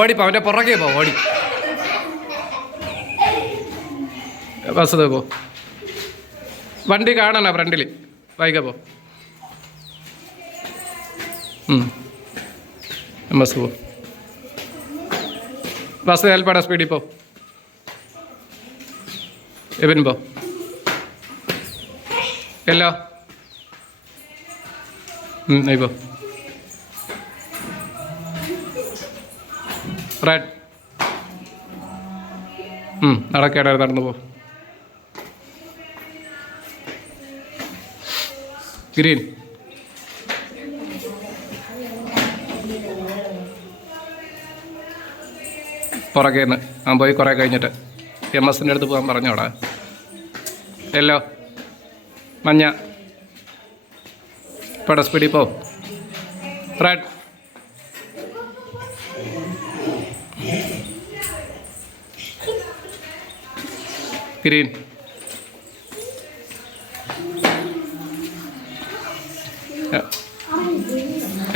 ഓടിപ്പോ, അവൻ്റെ പുറകെ പോ, ഓടി. ബസ് പോ. വണ്ടി കാണണ ഫ്രണ്ടിൽ. വൈകി പോ. ബസ് പോ. ബസ് ഹെൽപ്പാടാ, സ്പീഡിൽ പോ. എബിൻ പോ. എല്ലോ പോ. റെഡ്. നടക്കേടാ, നടന്നു പോ. ഗ്രീൻ. പുറകേന്ന് ഞാൻ പോയി കുറേ കഴിഞ്ഞിട്ട് MS-ൻ്റെ അടുത്ത് പോകാൻ പറഞ്ഞോടാ. യെല്ലോ. മഞ്ഞ. ഇപ്പോൾ സ്പീഡിൽ പോ. റെഡ്. ഗ്രീൻ.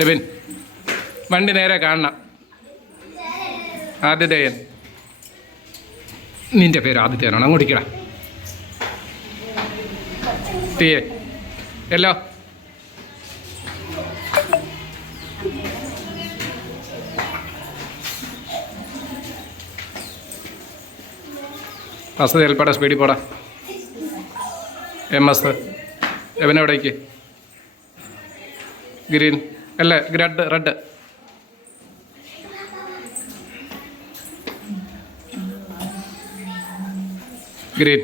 എബിൻ, വണ്ടി നേരെ കാണണം. ആദിത്യൻ. നിൻ്റെ പേര് ആദിത്യനാണ്, അങ്ങോട്ടിക്കടാ. ടീയെ. എല്ലോ. ബസ് ഹെൽപ്പാടാ, സ്പീഡിൽ പോടാ. MS. എവനെവിടേക്ക്? ഗ്രീൻ അല്ലേ? റെഡ്. ഗ്രീൻ.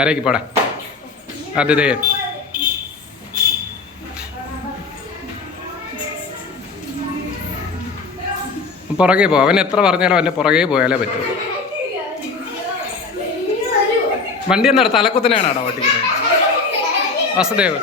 ആരേക്ക് പോടാ. ആദിത്യൻ. പുറകെ പോ. അവൻ എത്ര പറഞ്ഞാലും അവൻ്റെ പുറകെ പോയാലേ പറ്റുള്ളൂ. വണ്ടി എന്താ തലക്കുത്തനെയാണോ ഓട്ടിക്കുന്നത്? വാസുദേവ്.